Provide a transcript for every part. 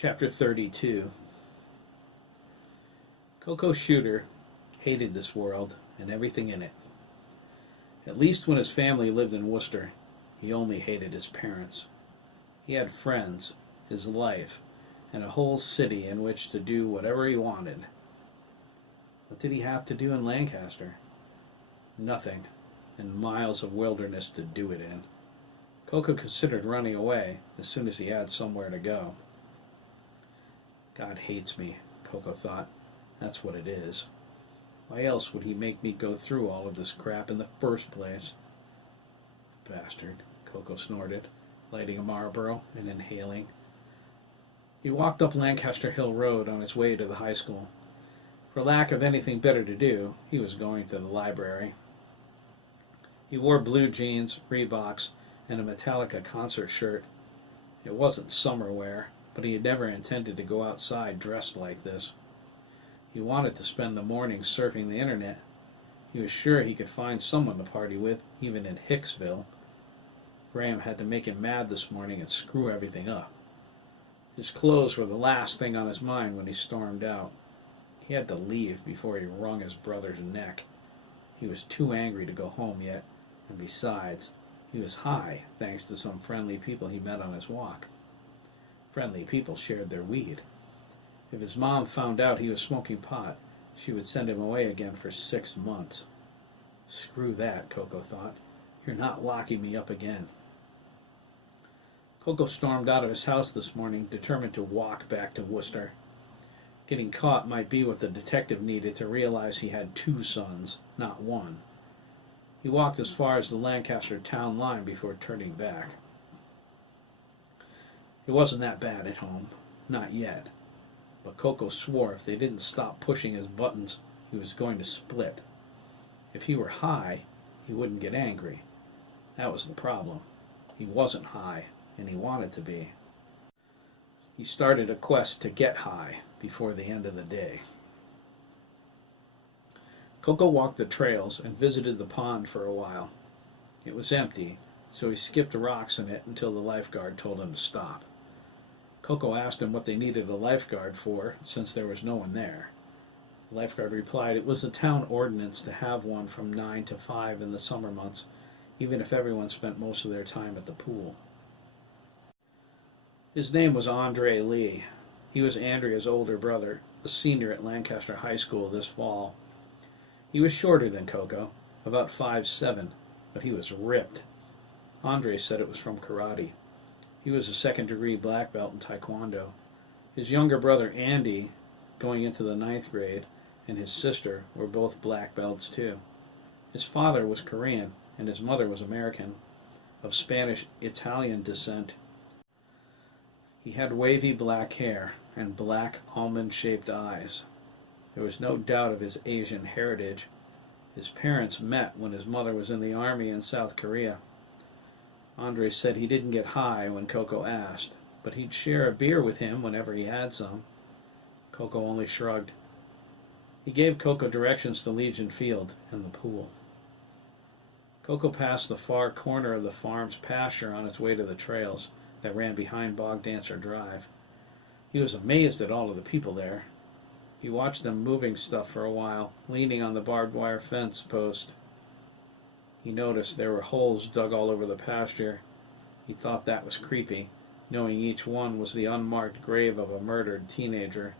Chapter 32. Coco Shooter hated this world and everything in it. At least when his family lived in Worcester, he only hated his parents. He had friends, his life, and a whole city in which to do whatever he wanted. What did he have to do in Lancaster? Nothing, and miles of wilderness to do it in. Coco considered running away as soon as he had somewhere to go. God hates me, Coco thought. That's what it is. Why else would he make me go through all of this crap in the first place? Bastard, Coco snorted, lighting a Marlboro and inhaling. He walked up Lancaster Hill Road on his way to the high school. For lack of anything better to do, he was going to the library. He wore blue jeans, Reeboks, and a Metallica concert shirt. It wasn't summer wear, but he had never intended to go outside dressed like this. He wanted to spend the morning surfing the internet. He was sure he could find someone to party with, even in Hicksville. Graham had to make him mad this morning and screw everything up. His clothes were the last thing on his mind when he stormed out. He had to leave before he wrung his brother's neck. He was too angry to go home yet, and besides, he was high thanks to some friendly people he met on his walk. Friendly people shared their weed. If his mom found out he was smoking pot, she would send him away again for 6 months. Screw that, Coco thought. You're not locking me up again. Coco stormed out of his house this morning, determined to walk back to Worcester. Getting caught might be what the detective needed to realize he had 2 sons, not 1. He walked as far as the Lancaster town line before turning back. It wasn't that bad at home, not yet, but Coco swore if they didn't stop pushing his buttons, he was going to split. If he were high, he wouldn't get angry. That was the problem. He wasn't high, and he wanted to be. He started a quest to get high before the end of the day. Coco walked the trails and visited the pond for a while. It was empty, so he skipped rocks in it until the lifeguard told him to stop. Coco asked him what they needed a lifeguard for, since there was no one there. The lifeguard replied it was the town ordinance to have one from 9 to 5 in the summer months, even if everyone spent most of their time at the pool. His name was Andre Lee. He was Andrea's older brother, a senior at Lancaster High School this fall. He was shorter than Coco, about 5'7", but he was ripped. Andre said it was from karate. He was a second-degree black belt in Taekwondo. His younger brother, Andy, going into the 9th grade, and his sister were both black belts too. His father was Korean, and his mother was American, of Spanish-Italian descent. He had wavy black hair and black almond-shaped eyes. There was no doubt of his Asian heritage. His parents met when his mother was in the army in South Korea. Andre said he didn't get high when Coco asked, but he'd share a beer with him whenever he had some. Coco only shrugged. He gave Coco directions to Legion Field and the pool. Coco passed the far corner of the farm's pasture on its way to the trails that ran behind Bog Dancer Drive. He was amazed at all of the people there. He watched them moving stuff for a while, leaning on the barbed wire fence post. He noticed there were holes dug all over the pasture. He thought that was creepy, knowing each one was the unmarked grave of a murdered teenager.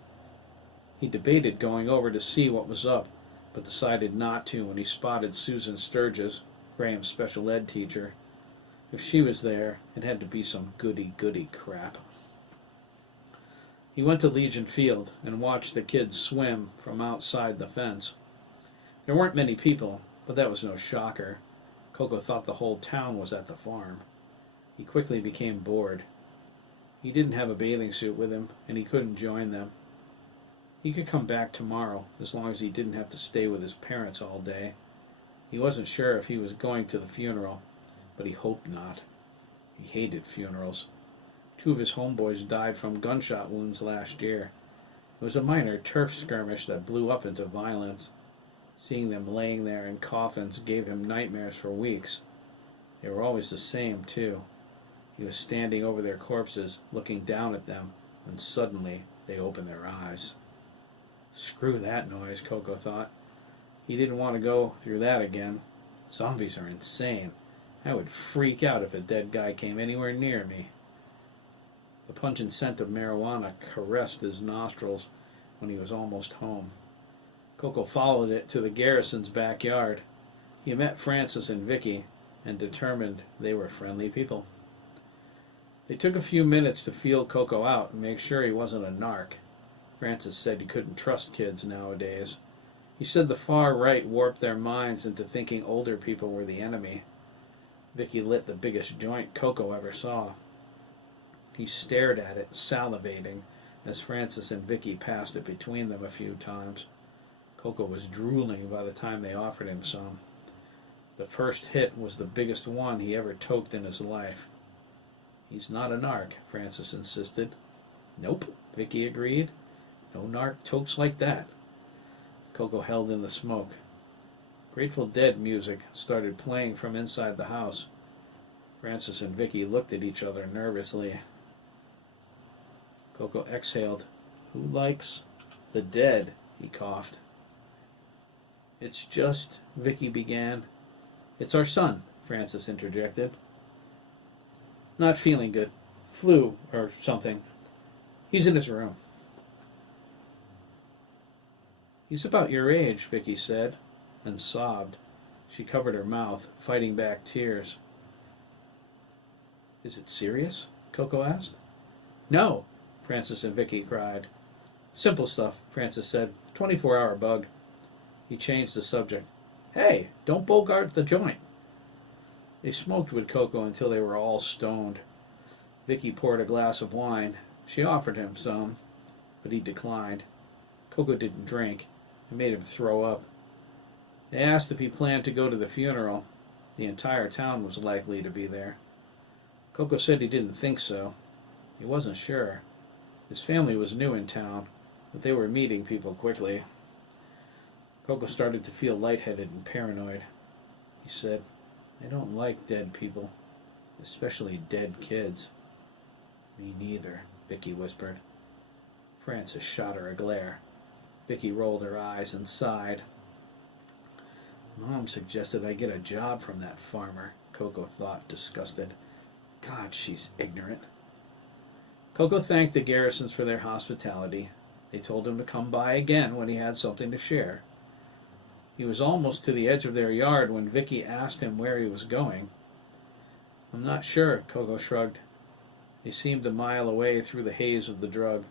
He debated going over to see what was up, but decided not to when he spotted Susan Sturgess, Graham's special ed teacher. If she was there, it had to be some goody-goody crap. He went to Legion Field and watched the kids swim from outside the fence. There weren't many people, but that was no shocker. Coco thought the whole town was at the farm. He quickly became bored. He didn't have a bathing suit with him, and he couldn't join them. He could come back tomorrow, as long as he didn't have to stay with his parents all day. He wasn't sure if he was going to the funeral, but he hoped not. He hated funerals. 2 of his homeboys died from gunshot wounds last year. It was a minor turf skirmish that blew up into violence. Seeing them laying there in coffins gave him nightmares for weeks. They were always the same, too. He was standing over their corpses, looking down at them, and suddenly they opened their eyes. Screw that noise, Coco thought. He didn't want to go through that again. Zombies are insane. I would freak out if a dead guy came anywhere near me. The pungent scent of marijuana caressed his nostrils when he was almost home. Coco followed it to the Garrison's backyard. He met Francis and Vicky and determined they were friendly people. They took a few minutes to feel Coco out and make sure he wasn't a narc. Francis said he couldn't trust kids nowadays. He said the far right warped their minds into thinking older people were the enemy. Vicky lit the biggest joint Coco ever saw. He stared at it, salivating, as Francis and Vicky passed it between them a few times. Coco was drooling by the time they offered him some. The first hit was the biggest one he ever toked in his life. He's not a narc, Francis insisted. Nope, Vicky agreed. No narc tokes like that. Coco held in the smoke. Grateful Dead music started playing from inside the house. Francis and Vicky looked at each other nervously. Coco exhaled. Who likes the Dead? He coughed. It's just, Vicky began. It's our son, Francis interjected. Not feeling good. Flu or something. He's in his room. He's about your age, Vicky said, and sobbed. She covered her mouth, fighting back tears. Is it serious? Coco asked. No, Francis and Vicky cried. Simple stuff, Francis said. 24-hour bug. He changed the subject. Hey, don't bogart the joint. They smoked with Coco until they were all stoned. Vicky poured a glass of wine. She offered him some, but he declined. Coco didn't drink. It made him throw up. They asked if he planned to go to the funeral. The entire town was likely to be there. Coco said he didn't think so. He wasn't sure. His family was new in town, but they were meeting people quickly. Coco started to feel lightheaded and paranoid. He said, I don't like dead people, especially dead kids. Me neither, Vicky whispered. Francis shot her a glare. Vicky rolled her eyes and sighed. Mom suggested I get a job from that farmer, Coco thought, disgusted. God, she's ignorant. Coco thanked the Garrisons for their hospitality. They told him to come by again when he had something to share. He was almost to the edge of their yard when Vicky asked him where he was going. I'm not sure, Coco shrugged. They seemed a mile away through the haze of the drug.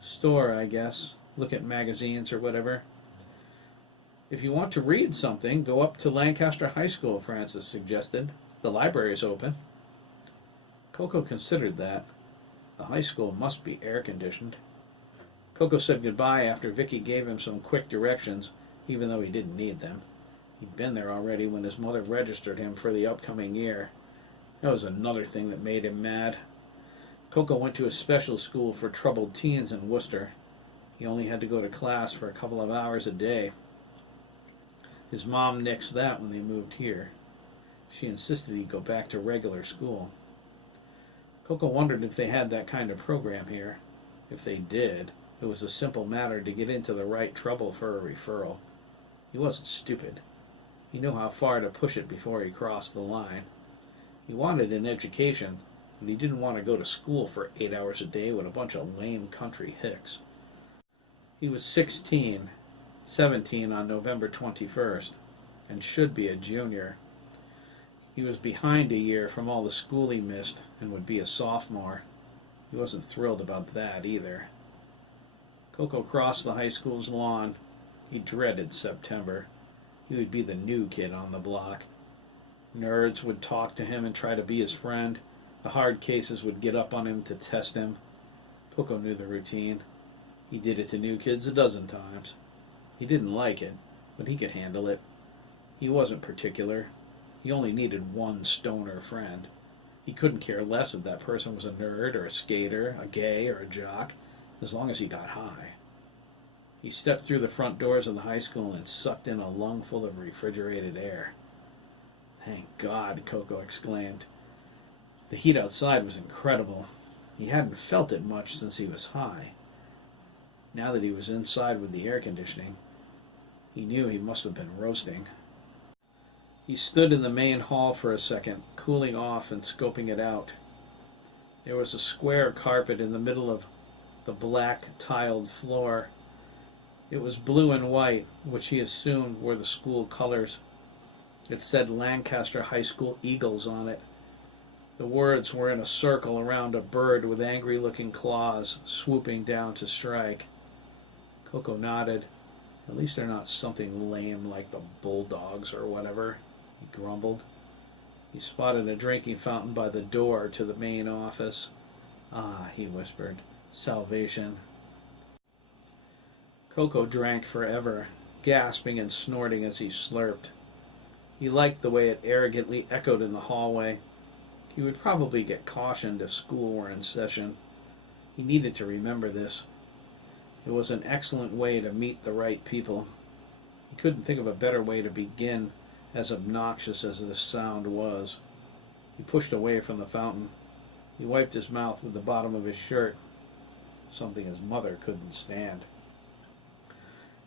Store, I guess. Look at magazines or whatever. If you want to read something, go up to Lancaster High School, Francis suggested. The library's open. Coco considered that. The high school must be air-conditioned. Coco said goodbye after Vicky gave him some quick directions, even though he didn't need them. He'd been there already when his mother registered him for the upcoming year. That was another thing that made him mad. Coco went to a special school for troubled teens in Worcester. He only had to go to class for a couple of hours a day. His mom nixed that when they moved here. She insisted he go back to regular school. Coco wondered if they had that kind of program here. If they did, it was a simple matter to get into the right trouble for a referral. He wasn't stupid. He knew how far to push it before he crossed the line. He wanted an education, but he didn't want to go to school for 8 hours a day with a bunch of lame country hicks. He was 16, 17 on November 21st, and should be a junior. He was behind a year from all the school he missed and would be a sophomore. He wasn't thrilled about that either. Coco crossed the high school's lawn. He dreaded September. He would be the new kid on the block. Nerds would talk to him and try to be his friend. The hard cases would get up on him to test him. Coco knew the routine. He did it to new kids a dozen times. He didn't like it, but he could handle it. He wasn't particular. He only needed one stoner friend. He couldn't care less if that person was a nerd or a skater, a gay or a jock, as long as he got high. He stepped through the front doors of the high school and sucked in a lungful of refrigerated air. Thank God, Coco exclaimed. The heat outside was incredible. He hadn't felt it much since he was high. Now that he was inside with the air conditioning, he knew he must have been roasting. He stood in the main hall for a second, cooling off and scoping it out. There was a square carpet in the middle of the black tiled floor. It was blue and white, which he assumed were the school colors. It said Lancaster High School Eagles on it. The words were in a circle around a bird with angry-looking claws swooping down to strike. Coco nodded. At least they're not something lame like the Bulldogs or whatever, he grumbled. He spotted a drinking fountain by the door to the main office. Ah, he whispered, salvation. Coco drank forever, gasping and snorting as he slurped. He liked the way it arrogantly echoed in the hallway. He would probably get cautioned if school were in session. He needed to remember this. It was an excellent way to meet the right people. He couldn't think of a better way to begin, as obnoxious as this sound was. He pushed away from the fountain. He wiped his mouth with the bottom of his shirt, something his mother couldn't stand.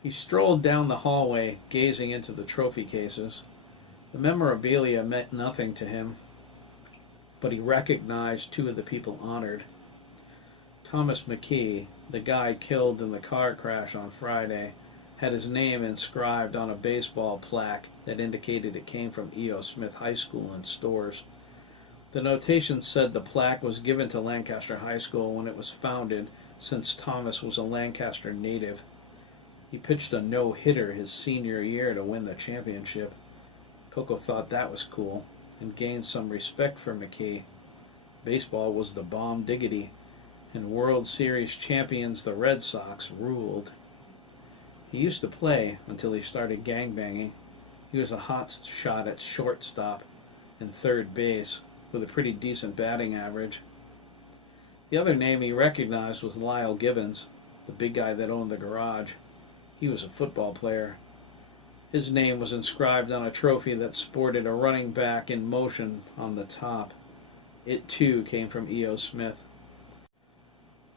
He strolled down the hallway, gazing into the trophy cases. The memorabilia meant nothing to him, but he recognized two of the people honored. Thomas McKee, the guy killed in the car crash on Friday, had his name inscribed on a baseball plaque that indicated it came from E.O. Smith High School in Stores. The notation said the plaque was given to Lancaster High School when it was founded, since Thomas was a Lancaster native. He pitched a no-hitter his senior year to win the championship. Coco thought that was cool and gained some respect for McKee. Baseball was the bomb diggity, and World Series champions the Red Sox ruled. He used to play until he started gangbanging. He was a hot shot at shortstop and third base with a pretty decent batting average. The other name he recognized was Lyle Gibbons, the big guy that owned the garage. He was a football player. His name was inscribed on a trophy that sported a running back in motion on the top. It too came from E.O. Smith.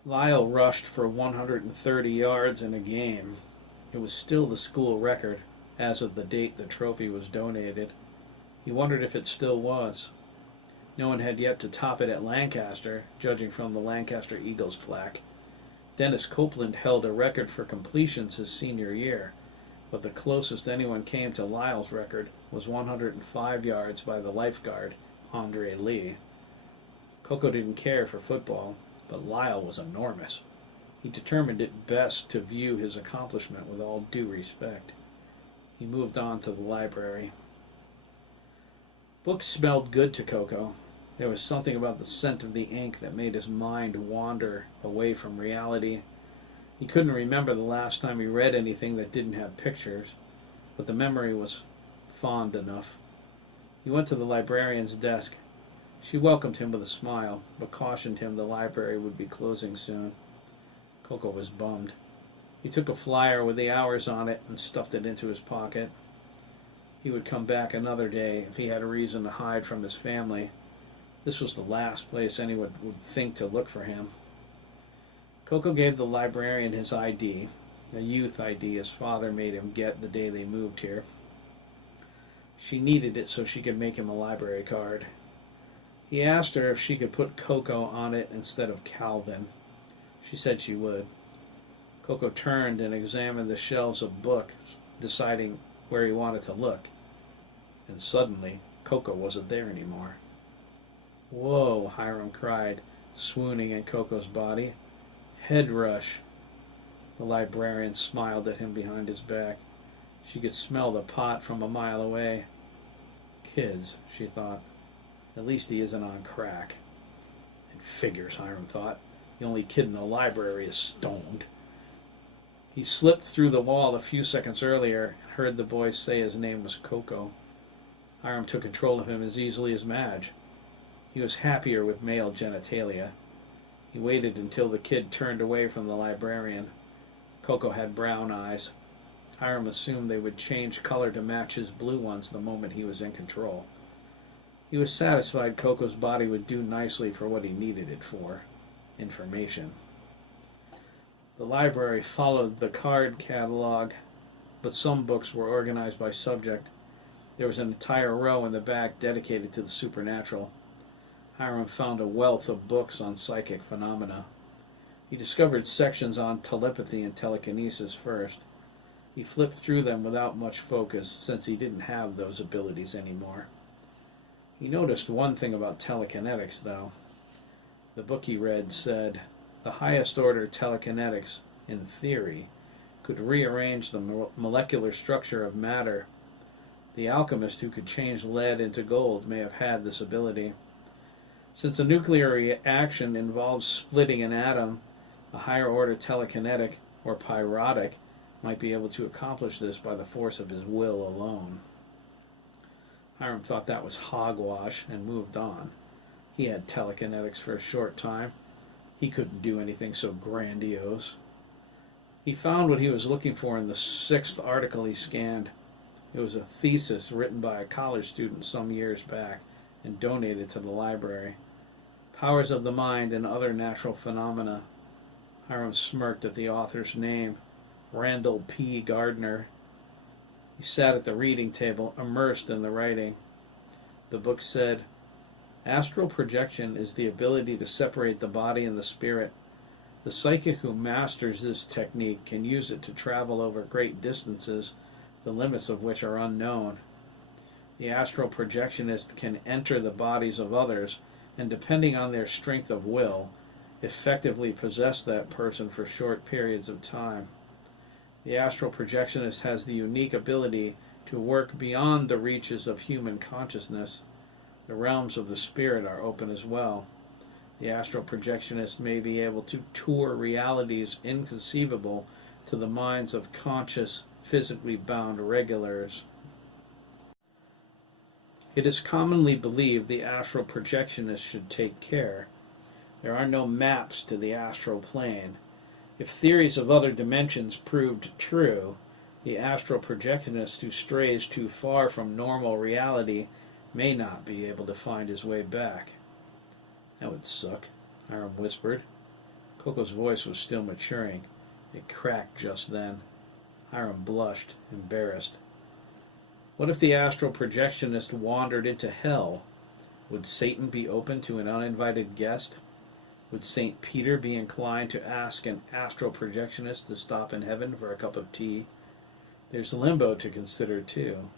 Lyle rushed for 130 yards in a game. It was still the school record, as of the date the trophy was donated. He wondered if it still was. No one had yet to top it at Lancaster, judging from the Lancaster Eagles plaque. Dennis Copeland held a record for completions his senior year, but the closest anyone came to Lyle's record was 105 yards by the lifeguard, Andre Lee. Coco didn't care for football, but Lyle was enormous. He determined it best to view his accomplishment with all due respect. He moved on to the library. Books smelled good to Coco. There was something about the scent of the ink that made his mind wander away from reality. He couldn't remember the last time he read anything that didn't have pictures, but the memory was fond enough. He went to the librarian's desk. She welcomed him with a smile, but cautioned him the library would be closing soon. Coco was bummed. He took a flyer with the hours on it and stuffed it into his pocket. He would come back another day if he had a reason to hide from his family. This was the last place anyone would think to look for him. Coco gave the librarian his ID, a youth ID his father made him get the day they moved here. She needed it so she could make him a library card. He asked her if she could put Coco on it instead of Calvin. She said she would. Coco turned and examined the shelves of books, deciding where he wanted to look. And suddenly, Coco wasn't there anymore. "Whoa," Hiram cried, swooning in Coco's body. "Head rush." The librarian smiled at him behind his back. She could smell the pot from a mile away. Kids, she thought. At least he isn't on crack. It figures, Hiram thought. The only kid in the library is stoned. He slipped through the wall a few seconds earlier and heard the boy say his name was Coco. Hiram took control of him as easily as Madge. He was happier with male genitalia. He waited until the kid turned away from the librarian. Coco had brown eyes. Hiram assumed they would change color to match his blue ones the moment he was in control. He was satisfied Coco's body would do nicely for what he needed it for. information. The library followed the card catalog, but some books were organized by subject. There was an entire row in the back dedicated to the supernatural. Hiram found a wealth of books on psychic phenomena. He discovered sections on telepathy and telekinesis first. He flipped through them without much focus, since he didn't have those abilities anymore. He noticed one thing about telekinetics, though. The book he read said, the highest order telekinetics, in theory, could rearrange the molecular structure of matter. The alchemist who could change lead into gold may have had this ability. Since a nuclear reaction involves splitting an atom, a higher order telekinetic, or pyrotic, might be able to accomplish this by the force of his will alone. Hiram thought that was hogwash and moved on. He had telekinetics for a short time. He couldn't do anything so grandiose. He found what he was looking for in the 6th article he scanned. It was a thesis written by a college student some years back and donated to the library. Powers of the Mind and Other Natural Phenomena. Hiram smirked at the author's name, Randall P. Gardner. He sat at the reading table, immersed in the writing. The book said, astral projection is the ability to separate the body and the spirit. The psychic who masters this technique can use it to travel over great distances, the limits of which are unknown. The astral projectionist can enter the bodies of others, and depending on their strength of will, effectively possess that person for short periods of time. The astral projectionist has the unique ability to work beyond the reaches of human consciousness. The realms of the spirit are open as well. The astral projectionist may be able to tour realities inconceivable to the minds of conscious, physically bound regulars. It is commonly believed the astral projectionist should take care. There are no maps to the astral plane. If theories of other dimensions proved true, the astral projectionist who strays too far from normal reality may not be able to find his way back. That would suck, Hiram whispered. Coco's voice was still maturing. It cracked just then. Hiram blushed, embarrassed. What if the astral projectionist wandered into hell? Would Satan be open to an uninvited guest? Would St. Peter be inclined to ask an astral projectionist to stop in heaven for a cup of tea? There's limbo to consider, too.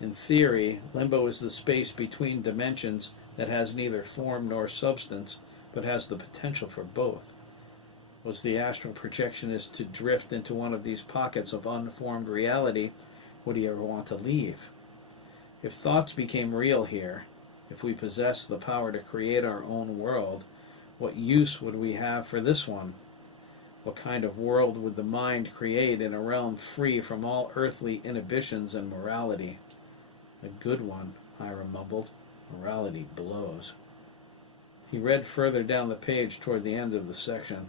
In theory, limbo is the space between dimensions that has neither form nor substance, but has the potential for both. Was the astral projectionist to drift into one of these pockets of unformed reality, would he ever want to leave? If thoughts became real here, if we possessed the power to create our own world, what use would we have for this one? What kind of world would the mind create in a realm free from all earthly inhibitions and morality? A good one, Hiram mumbled. Morality blows. He read further down the page toward the end of the section.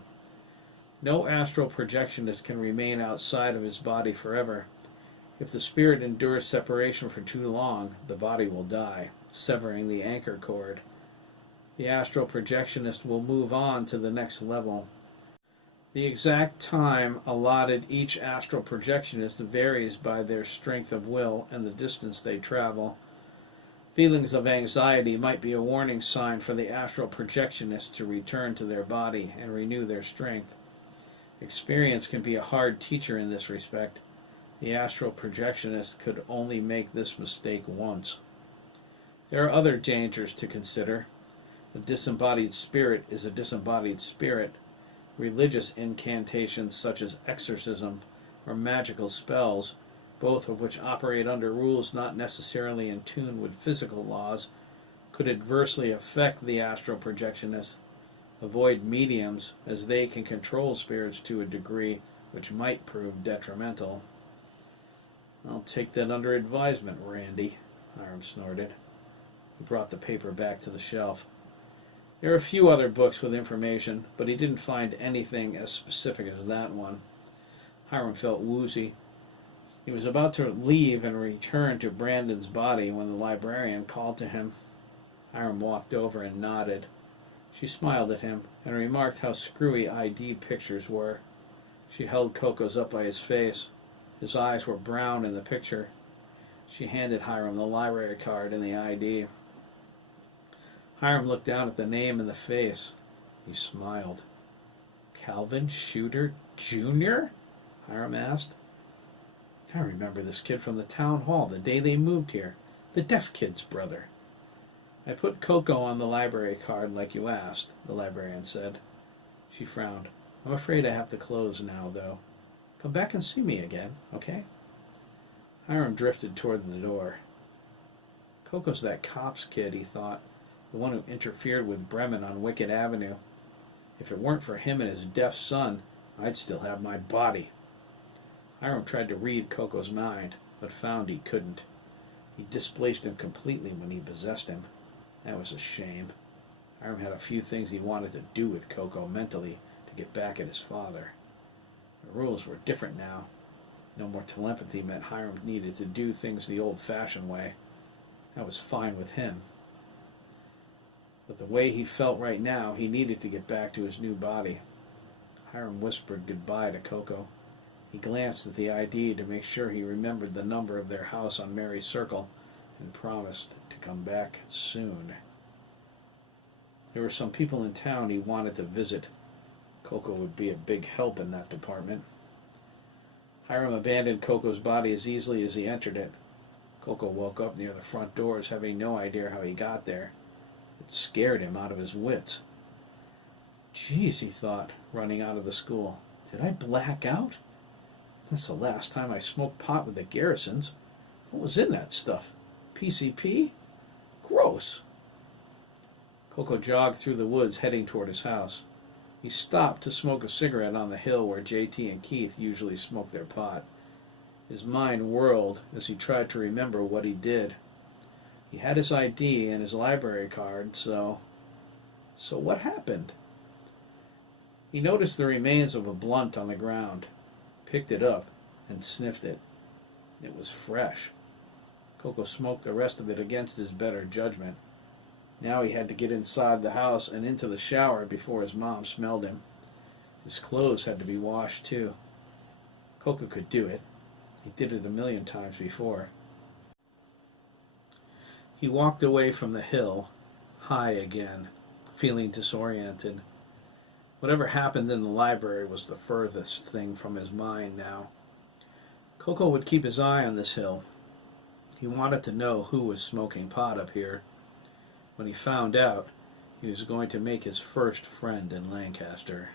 No astral projectionist can remain outside of his body forever. If the spirit endures separation for too long, the body will die, severing the anchor cord. The astral projectionist will move on to the next level. The exact time allotted each astral projectionist varies by their strength of will and the distance they travel. Feelings of anxiety might be a warning sign for the astral projectionist to return to their body and renew their strength. Experience can be a hard teacher in this respect. The astral projectionist could only make this mistake once. There are other dangers to consider. A disembodied spirit is a disembodied spirit. Religious incantations such as exorcism or magical spells, both of which operate under rules not necessarily in tune with physical laws, could adversely affect the astral projectionist. Avoid mediums, as they can control spirits to a degree which might prove detrimental. I'll take that under advisement, Randy, Hiram snorted. He brought the paper back to the shelf. There are a few other books with information, but he didn't find anything as specific as that one. Hiram felt woozy. He was about to leave and return to Brandon's body when the librarian called to him. Hiram walked over and nodded. She smiled at him and remarked how screwy ID pictures were. She held Coco's up by his face. His eyes were brown in the picture. She handed Hiram the library card and the ID. Hiram looked down at the name and the face. He smiled. "Calvin Shooter, Jr.?" Hiram asked. "I remember this kid from the town hall the day they moved here. The deaf kid's brother." "I put Coco on the library card like you asked," the librarian said. She frowned. "I'm afraid I have to close now, though. Come back and see me again, okay?" Hiram drifted toward the door. "Coco's that cop's kid," he thought, "the one who interfered with Bremen on Wickett Avenue. If it weren't for him and his deaf son, I'd still have my body." Hiram tried to read Coco's mind, but found he couldn't. He displaced him completely when he possessed him. That was a shame. Hiram had a few things he wanted to do with Coco mentally to get back at his father. The rules were different now. No more telepathy meant Hiram needed to do things the old-fashioned way. That was fine with him. But the way he felt right now, he needed to get back to his new body. Hiram whispered goodbye to Coco. He glanced at the ID to make sure he remembered the number of their house on Mary's Circle and promised to come back soon. There were some people in town he wanted to visit. Coco would be a big help in that department. Hiram abandoned Coco's body as easily as he entered it. Coco woke up near the front doors, having no idea how he got there. It scared him out of his wits. "Geez," he thought, running out of the school. "Did I black out? That's the last time I smoked pot with the Garrisons. What was in that stuff? PCP? Gross." Coco jogged through the woods, heading toward his house. He stopped to smoke a cigarette on the hill where JT and Keith usually smoked their pot. His mind whirled as he tried to remember what he did. He had his ID and his library card, so what happened? He noticed the remains of a blunt on the ground, picked it up, and sniffed it. It was fresh. Coco smoked the rest of it against his better judgment. Now he had to get inside the house and into the shower before his mom smelled him. His clothes had to be washed, too. Coco could do it. He did it 1,000,000 times before. He walked away from the hill, high again, feeling disoriented. Whatever happened in the library was the furthest thing from his mind now. Coco would keep his eye on this hill. He wanted to know who was smoking pot up here. When he found out, he was going to make his first friend in Lancaster.